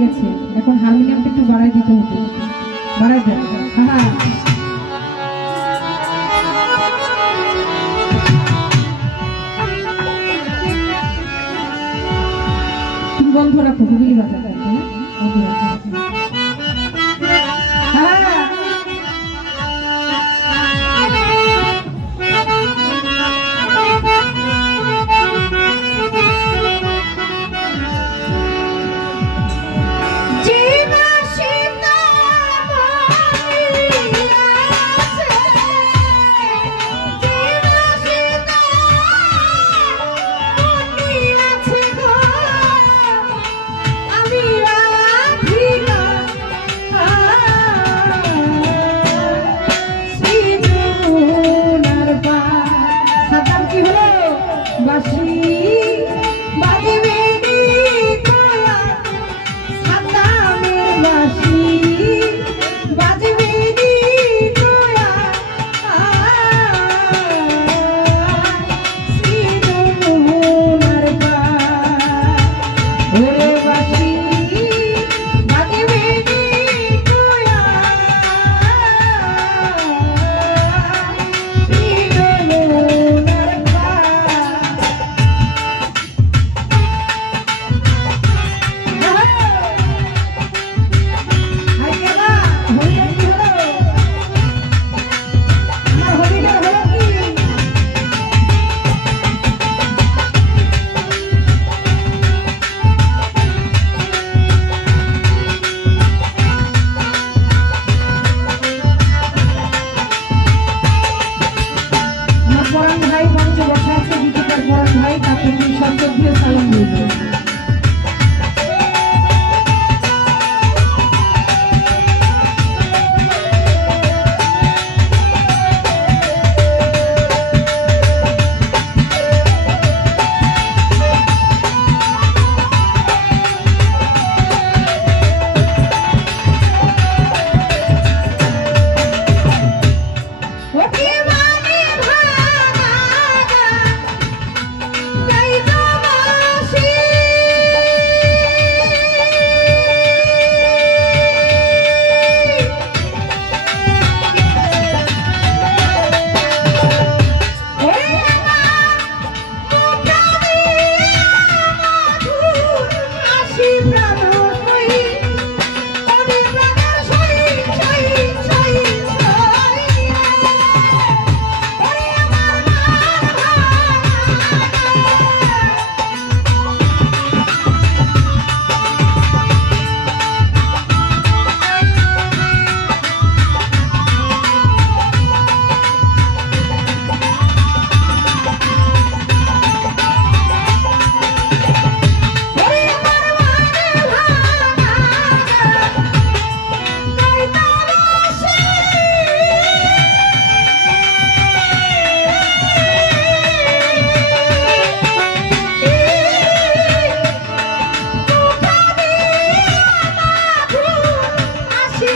হয়েছে এখন হারমোনিয়ামটা একটু বাড়াই দিতে হবে। বাড়াই দেন। হ্যাঁ বন্ধ রাখো গুগলি বাজা সর্বত্র সালাম দিল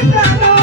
প্রাণ